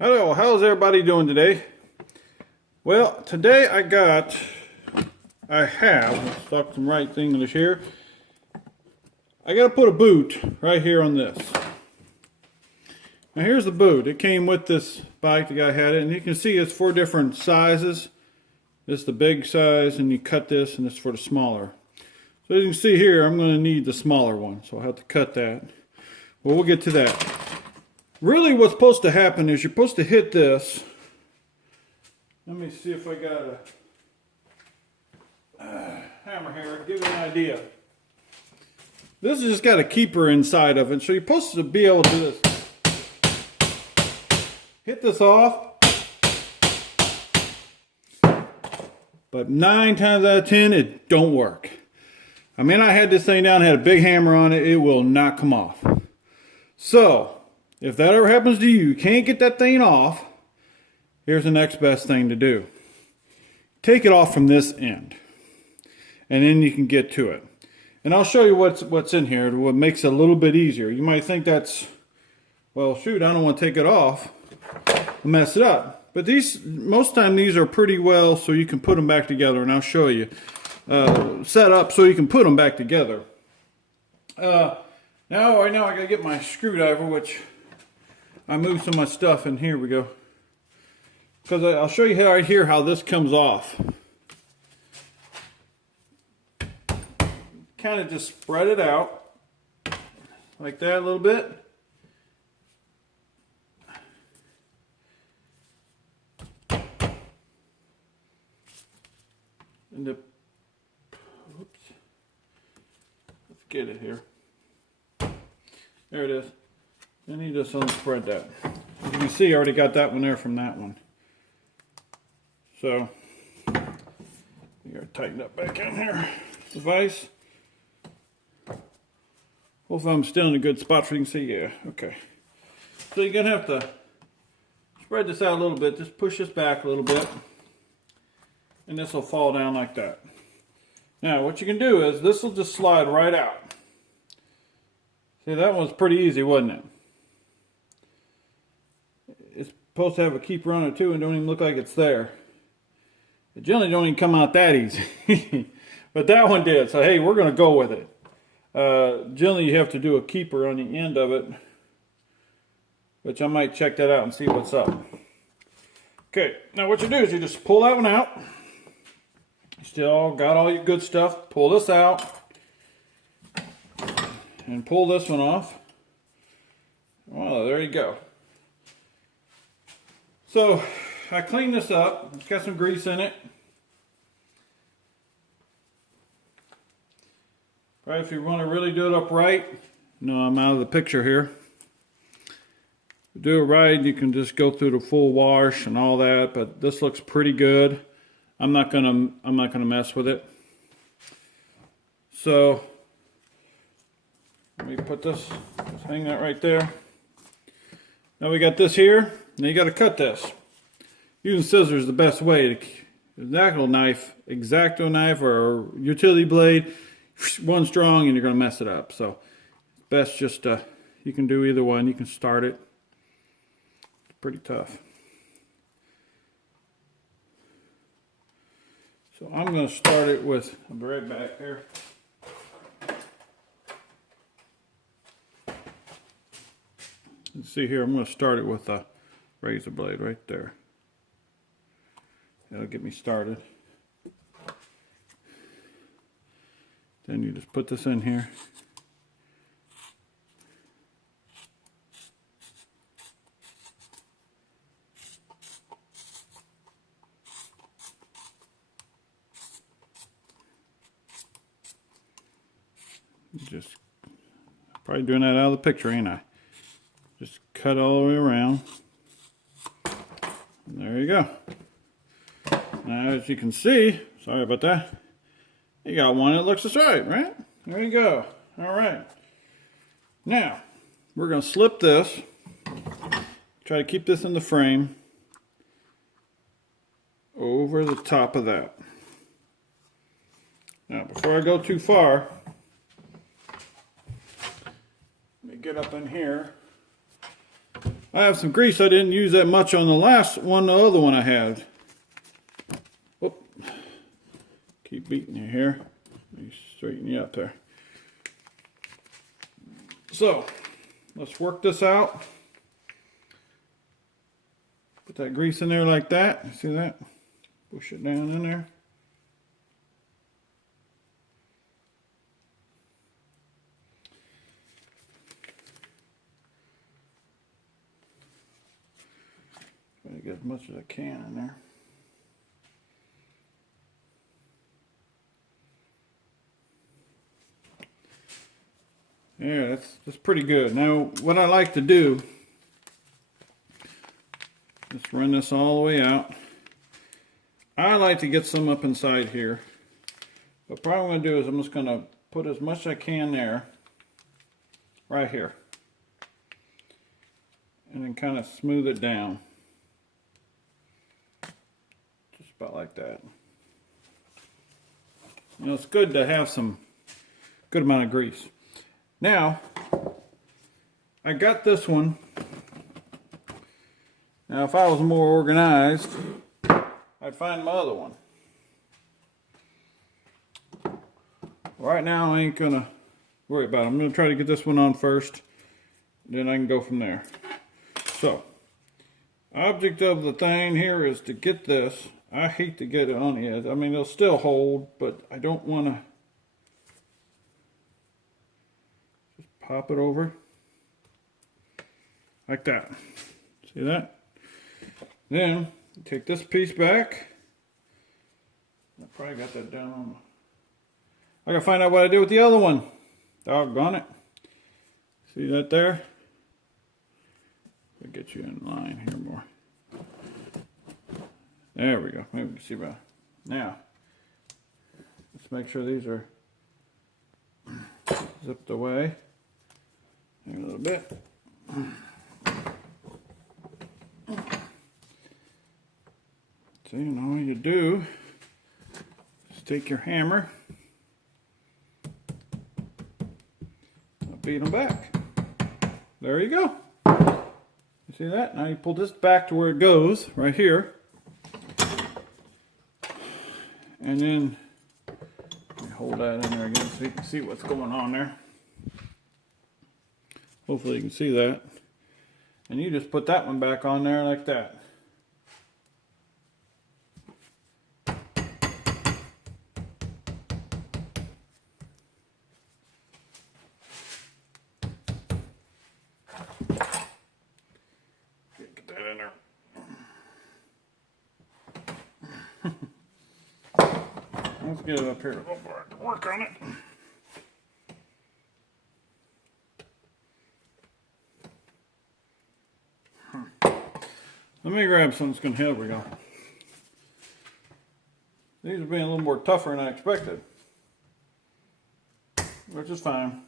Hello, how's everybody doing today? Well, today I have stuck some right English here. I got to put a boot right here on this. Now here's the boot. It came with this bike. The guy had it, and you can see it's 4 different sizes. This is the big size, and you cut this, and this is for the smaller. So as you can see here, I'm going to need the smaller one, so I'll have to cut that. Well, we'll get to that. Really what's supposed to happen is you're supposed to hit this. Let me see if I got a hammer here to give you an idea. This has just got a keeper inside of it, so you're supposed to be able to do this. Hit this off. But 9 times out of 10, it don't work. I mean, I had this thing down, had a big hammer on it, it will not come off. So, if that ever happens to you, you can't get that thing off, here's the next best thing to do. Take it off from this end, and then you can get to it. And I'll show you what's in here, what makes it a little bit easier. You might think that's, well, shoot, I don't want to take it off, mess it up. But these, most of the time, these are pretty well so you can put them back together, and I'll show you. Set up so you can put them back together. Right now I gotta get my screwdriver, which I moved so much stuff, and here we go. Because I'll show you right here how this comes off. Kind of just spread it out like that a little bit. And the, oops, let's get it here. There it is. Then you just unspread that. As you can see, I already got that one there from that one. So, you gotta tighten up back in here. The vise. Hopefully I'm still in a good spot so you can see. Yeah, okay. So you're gonna have to spread this out a little bit. Just push this back a little bit. And this will fall down like that. Now, what you can do is, this will just slide right out. See, that one's pretty easy, wasn't it? It's supposed to have a keeper on it too, and don't even look like it's there. It generally don't even come out that easy. But that one did, so hey, we're going to go with it. Generally you have to do a keeper on the end of it, which I might check that out and see what's up. Okay, now what you do is you just pull that one out. Still got all your good stuff. Pull this out. And pull this one off. Well, there you go. So, I cleaned this up. It's got some grease in it. Right, if you want to really do it upright. No, I'm out of the picture here. Do it right, you can just go through the full wash and all that, but this looks pretty good. I'm not gonna mess with it. So let me put this, just hang that right there. Now we got this here. Now you got to cut this. Using scissors is the best way. Exacto knife or utility blade, one strong and you're gonna mess it up. So best just you can do either one. You can start it. Pretty tough. So I'm going to start it with, I'll be right back here. Let's see here, I'm going to start it with a razor blade right there. That'll get me started. Then you just put this in here. Just probably doing that out of the picture, ain't I? Just cut all the way around. And there you go. Now, as you can see, sorry about that, you got one that looks just right? There you go. All right. Now, we're going to slip this. Try to keep this in the frame over the top of that. Now, before I go too far, get up in here. I have some grease. I didn't use that much on the last one, the other one I had. Whoop. Keep beating you here. Let me straighten you up there. So, let's work this out. Put that grease in there like that. See that? Push it down in there. Try to get as much as I can in there. Yeah, that's pretty good. Now, what I like to do, just run this all the way out. I like to get some up inside here. But probably what I'm going to do is I'm just going to put as much as I can there, right here. And then kind of smooth it down. Just about like that. You know, it's good to have some good amount of grease. Now, I got this one. Now, if I was more organized, I'd find my other one. Right now, I ain't gonna worry about it. I'm gonna try to get this one on first, then I can go from there. So, object of the thing here is to get this. I hate to get it on the edge. I mean, it'll still hold, but I don't want to. Pop it over like that. See that? Then take this piece back. I probably got that down. I gotta find out what I did with the other one. Doggone it. See that there? I'll get you in line here more. There we go. Maybe we can see better. Now, let's make sure these are zipped away. A little bit. So you know what you do is take your hammer, beat them back. There you go. You see that? Now you pull this back to where it goes, right here. And then hold that in there again so you can see what's going on there. Hopefully you can see that. And you just put that one back on there like that. Get that in there. Let's get it up here a little more to work on it. Let me grab something that's going to help. We go. These are being a little more tougher than I expected, which is fine.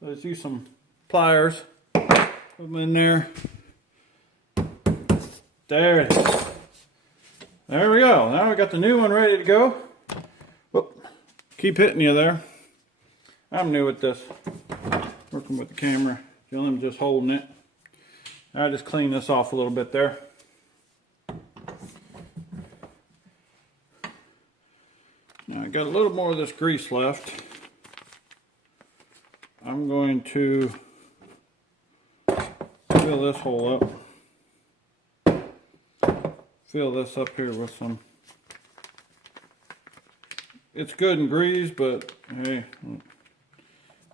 Let's use some pliers. Put them in there. There it is. There we go. Now we got the new one ready to go. Whoop. Keep hitting you there. I'm new at this. Working with the camera. Jillian's just holding it. I just clean this off a little bit there. Now I got a little more of this grease left. I'm going to fill this hole up. Fill this up here with some. It's good and grease, but hey,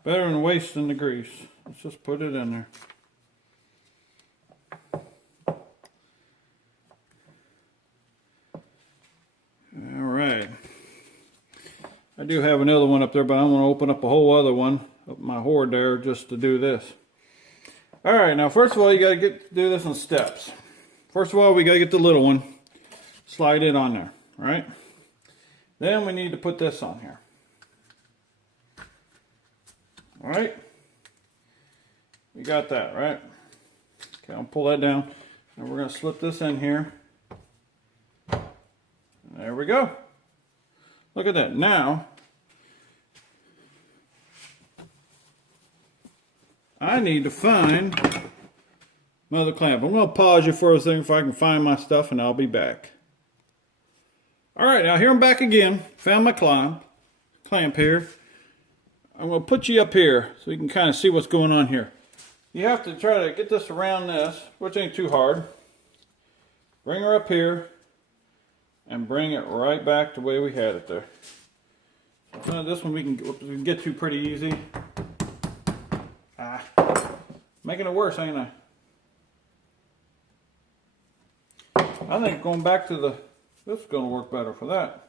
better than wasting the grease. Let's just put it in there. I do have another one up there, but I'm going to open up a whole other one up my hoard there just to do this. All right, now first of all, you got to do this in steps. First of all, we got to get the little one, slide it on there, all right? Then we need to put this on here. All right? We got that, right? Okay, I'll pull that down. And we're going to slip this in here. There we go. Look at that. Now, I need to find another clamp. I'm going to pause you for a second if I can find my stuff, and I'll be back. All right, now here I'm back again. Found my clamp here. I'm going to put you up here so you can kind of see what's going on here. You have to try to get this around this, which ain't too hard. Bring her up here and bring it right back the way we had it there. This one we can get to pretty easy. Making it worse, ain't I? I think going back to this is going to work better for that.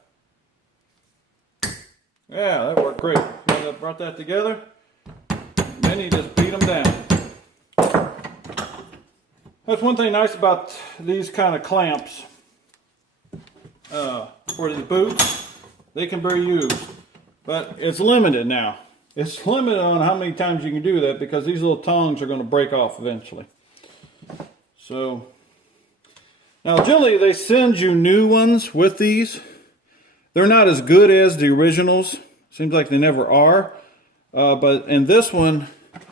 Yeah, that worked great. I brought that together. Then you just beat them down. That's one thing nice about these kind of clamps for these boots. They can be used, but it's limited now. It's limited on how many times you can do that because these little tongs are going to break off eventually. So now generally they send you new ones with these. They're not as good as the originals. Seems like they never are. But in this one,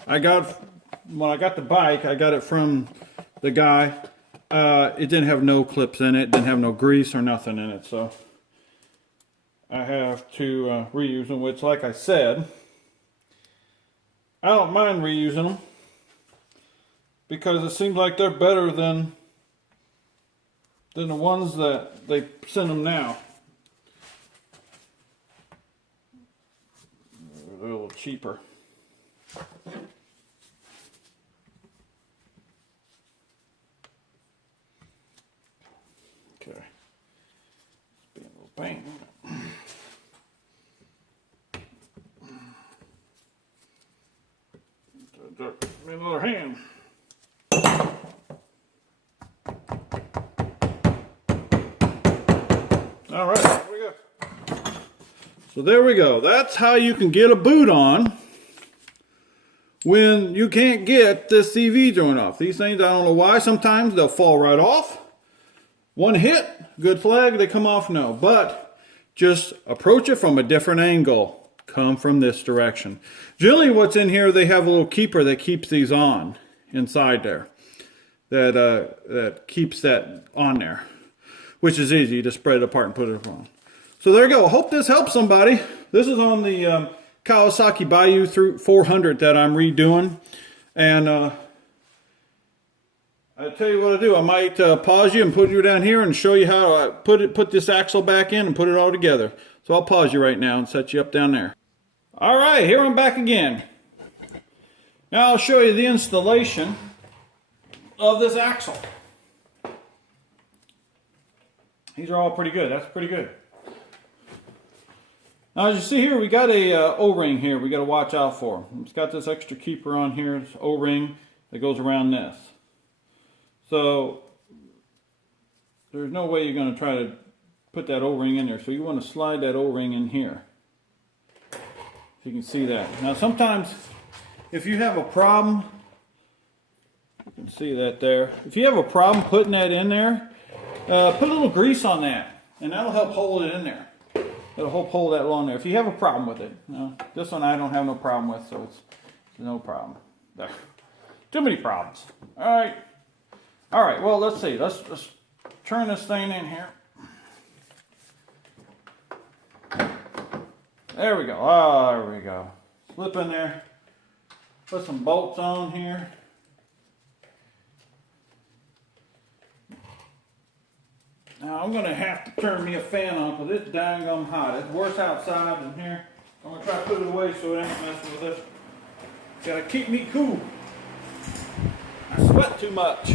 when I got the bike, I got it from the guy. It didn't have no clips in it, didn't have no grease or nothing in it. So I have to reuse them, which like I said, I don't mind reusing them because it seems like they're better than the ones that they send them now. They're a little cheaper. Okay. It's being a little pain. Another hand. All right, there we go. So there we go. That's how you can get a boot on when you can't get this CV joint off. These things, I don't know why, sometimes they'll fall right off. One hit, good flag, they come off, no. But just approach it from a different angle. Come from this direction. Generally what's in here, they have a little keeper that keeps these on inside there. That keeps that on there. Which is easy, you just spread it apart and put it on. So there you go. I hope this helps somebody. This is on the Kawasaki Bayou 400 that I'm redoing. And I tell you what I do. I might pause you and put you down here and show you how I put this axle back in and put it all together. So I'll pause you right now and set you up down there. All right, here I'm back again. Now I'll show you the installation of this axle. These are all pretty good. That's pretty good. Now as you see here, we got a O-ring here we got to watch out for. It's got this extra keeper on here, this O-ring that goes around this. So there's no way you're going to try to put that O-ring in there. So you want to slide that O-ring in here. If you can see that. Now sometimes if you have a problem, you can see that there. If you have a problem putting that in there, put a little grease on that and that'll help hold it in there. It'll help hold that along there if you have a problem with it. Now, this one I don't have no problem with, so it's no problem. There. Too many problems. Alright, well let's see. Let's turn this thing in here. There we go. Oh, there we go. Slip in there. Put some bolts on here. Now I'm going to have to turn me a fan on because it's dang hot. It's worse outside than here. I'm going to try to put it away so it ain't messing with this. Got to keep me cool. I sweat too much.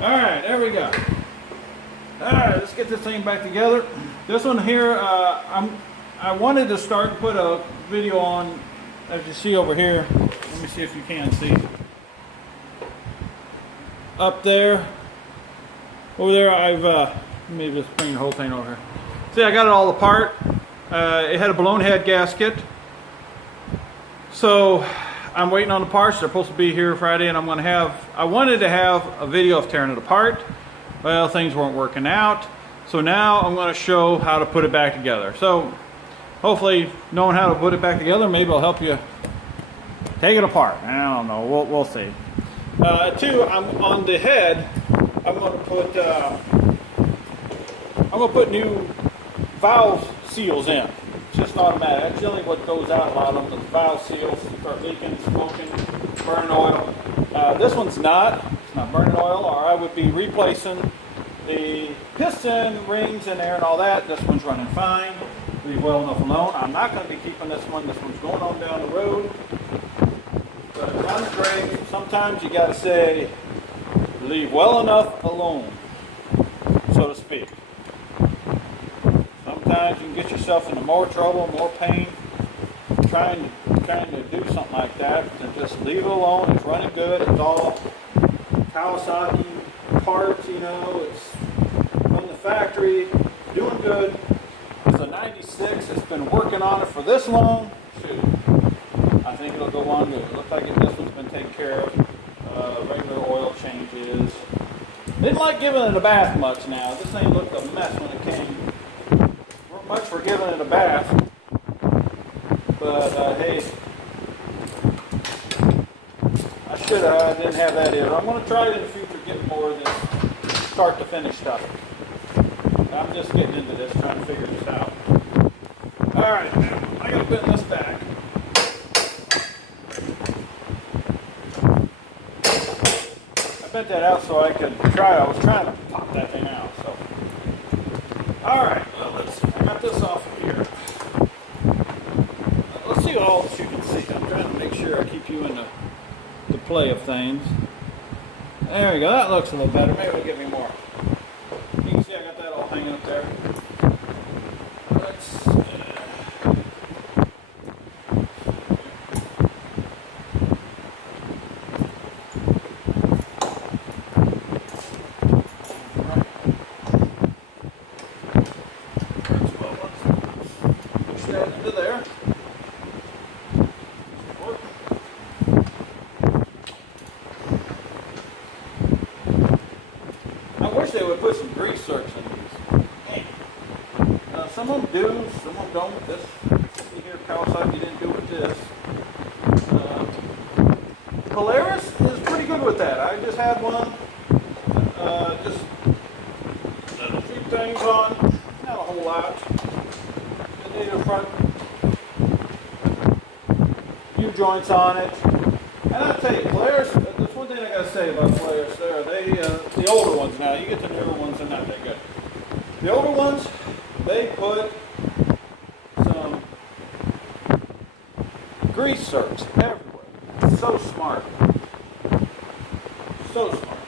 Alright, there we go. Alright, let's get this thing back together. This one here, I wanted to start and put a video on, as you see over here. Let me see if you can see. Up there. Over there, let me just bring the whole thing over here. See, I got it all apart. It had a balloon head gasket. So, I'm waiting on the parts. They're supposed to be here Friday, and I wanted to have a video of tearing it apart. Well, things weren't working out. So now I'm going to show how to put it back together. So, hopefully, knowing how to put it back together, maybe I'll help you take it apart. I don't know. We'll see. Two, I'm on the head. I'm going to put new valve seals in. It's just automatic. That's generally what goes out a lot of them. The valve seals start leaking, smoking, burning oil. This one's not. It's not burning oil, or I would be replacing the piston rings in there and all that. This one's running fine. Leave well enough alone. I'm not going to be keeping this one. This one's going on down the road. But it runs great. Sometimes you got to say, leave well enough alone, so to speak. Sometimes you can get yourself into more trouble, more pain, trying to do something like that, than just leave it alone. It's running good. It's all Kawasaki parts, you know. It's from the factory, doing good. It's a 96. It's been working on it for this long. Shoot, I think it'll go on good. It looks like this one's been taken care of. Regular oil changes. Didn't like giving it a bath much now. This thing looked a mess when it came. Weren't much for giving it a bath. But hey, I didn't have that either. I'm going to try it in the future, get more of this start to finish stuff. I'm just getting into this, trying to figure this out. Alright, I got to put this back. I bent that out so I could try. I was trying to pop that thing out. So, alright, well, I got this off of here. Let's see all that you can see. I'm trying to make sure I keep you in the play of things. There we go. That looks a little better. Maybe it'll give me more. You can see I got that all hanging up there. Let's. Push that into there. They would put some grease zerks in these. Some of them do, some of them don't. This, see here, Kawasaki didn't do with this. Polaris is pretty good with that. I just had one. Just a few things on, not a whole lot. It needed a front few joints on it. And I'll tell you, Polaris, there's one thing I gotta say about Polaris. The older ones now, you get the newer ones, they're not that good. The older ones, they put some grease zerks everywhere. So smart. So smart.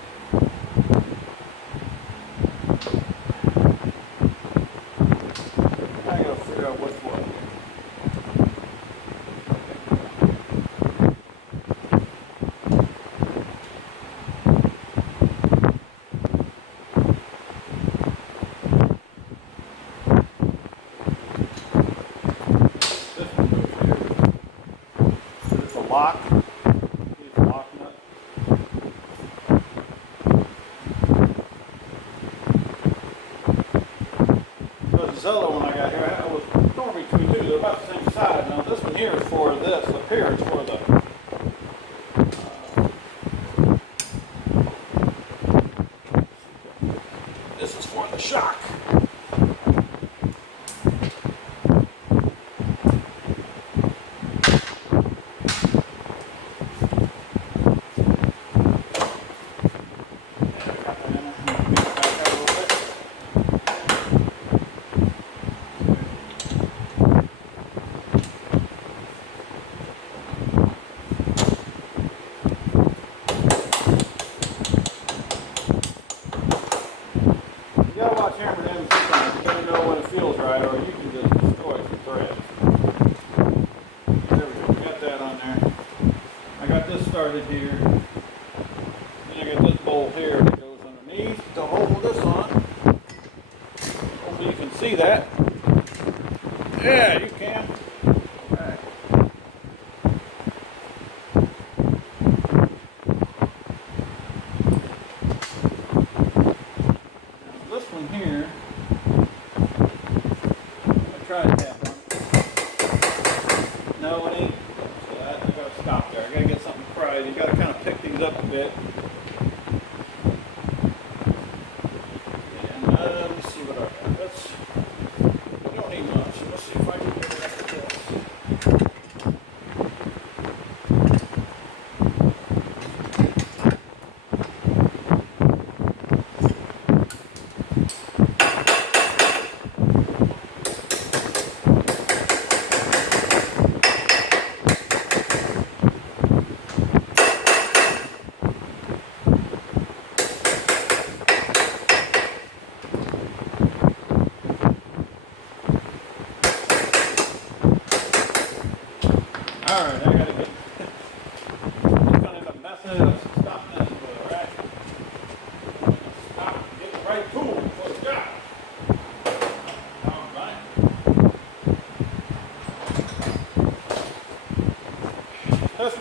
I gotta figure out what's what. Lock. Use a lock nut. Because this other one I got here, I was torn between two. They're about the same size. Now this one here is for this. Up here it's for the. This is for the shock. Right, or you can just destroy some threads. There we go, we got that on there. I got this started here. Then I got this bolt here that goes underneath to hold this on. Hopefully you can see that. Yeah, you can. Alright. Now this one here, try to tap on. No, it ain't. So I gotta stop there. I gotta get something pried. You gotta kind of pick these up a bit.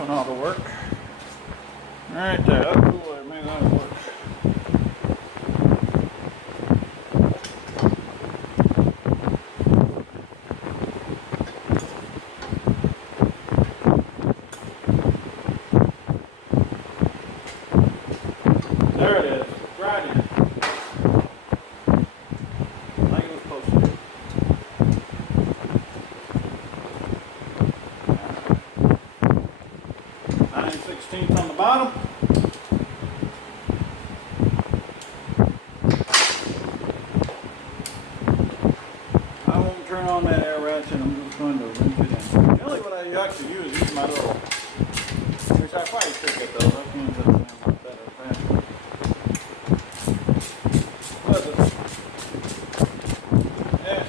one ought to work. Right there, that's cool there, maybe that'll work. There it is, right in. Like it was supposed to. 9/16 on the bottom. I won't turn on that air ratchet, I'm just going to wrench it in. Really what I actually use is my little, which I probably should get those, that means it's a lot better, faster. Yeah.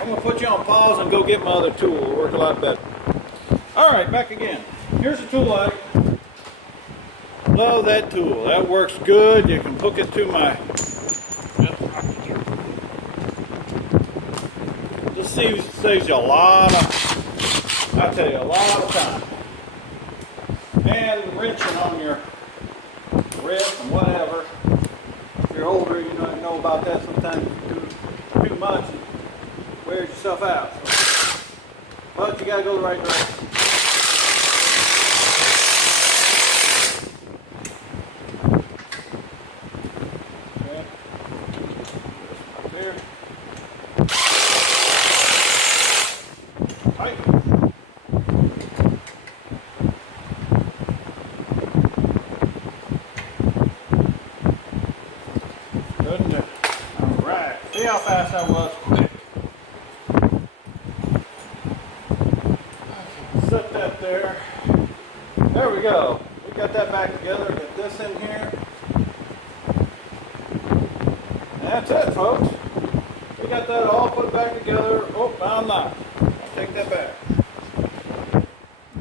I'm going to put you on pause and go get my other tool. It'll work a lot better. Alright, back again. Here's a tool I love that tool. That works good. You can hook it to my... This saves you a lot of... I tell you, a lot of time. And wrenching on your wrist and whatever. If you're older, you know about that. Sometimes you do too much and wears yourself out. But you gotta go the right direction. Okay. Up there. Tight. Good. Alright. See how fast that was? Quick. Set that there. There we go. We got that back together. Get this in here. That's it, folks. We got that all put back together. Oh, I'm not. I'll take that back.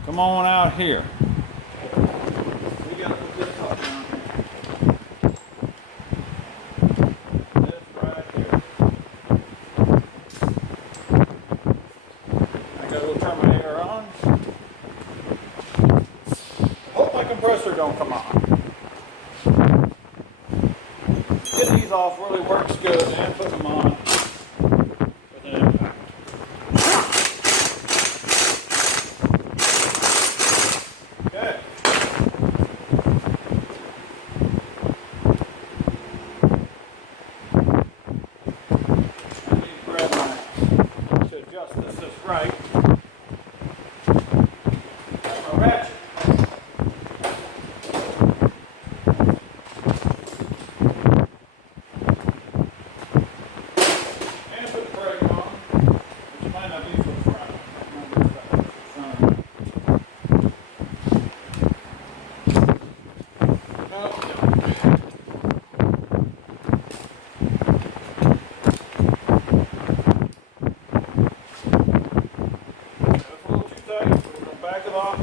Come on out here. We got to put this top down here. This right here. I got a little terminator on. Hope my compressor don't come on. Getting these off really works good, man. Put them on with an impact. Okay. I need to grab my to adjust this right. Got my ratchet. And put the brake on, which might not be for the front. Might be for the front. No. That's a little too tight, so we're going to back it off.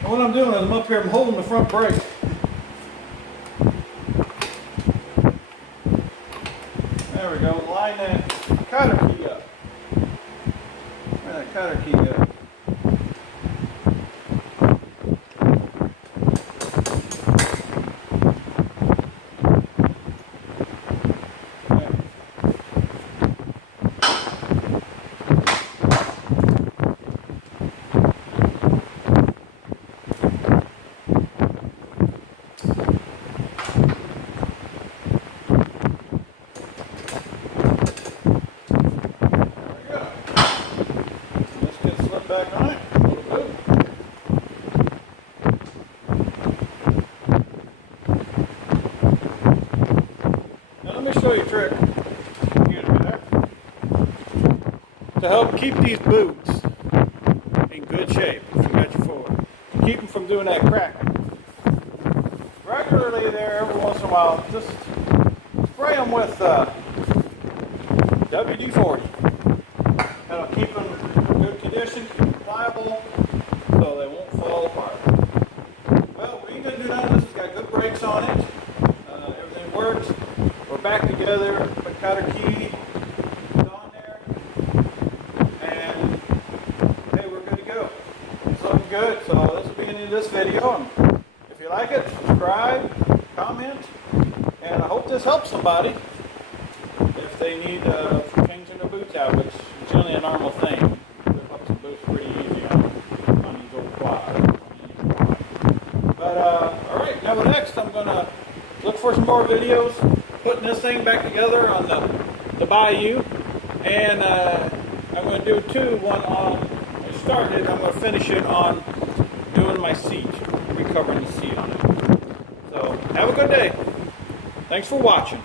And what I'm doing is I'm up here, I'm holding the front brake. There we go, line that cutter key up. Where that cutter key go? There. Let's get slipped back on it. A little bit. Now let me show you a trick. Get it there. To help keep these boots in good shape, if you got your forward. Keep them from doing that cracking. Regularly there, every once in a while, just spray them with WD-40. That'll keep them in good condition, keep them pliable, so they won't fall apart. Well, we ain't gonna do none of this. It's got good brakes on it. Everything works. We're back together. Put cutter key on there. good. So this will be the end of this video. And if you like it, subscribe, comment, and I hope this helps somebody if they need changing their boots out, which is generally a normal thing. Rip up some boots pretty easy on these old quads. But alright, now next I'm going to look for some more videos putting this thing back together on the Bayou, and I'm going to do one on, I started, I'm going to finish it on doing my seat, recovering the seat on it. So have a good day. Thanks for watching.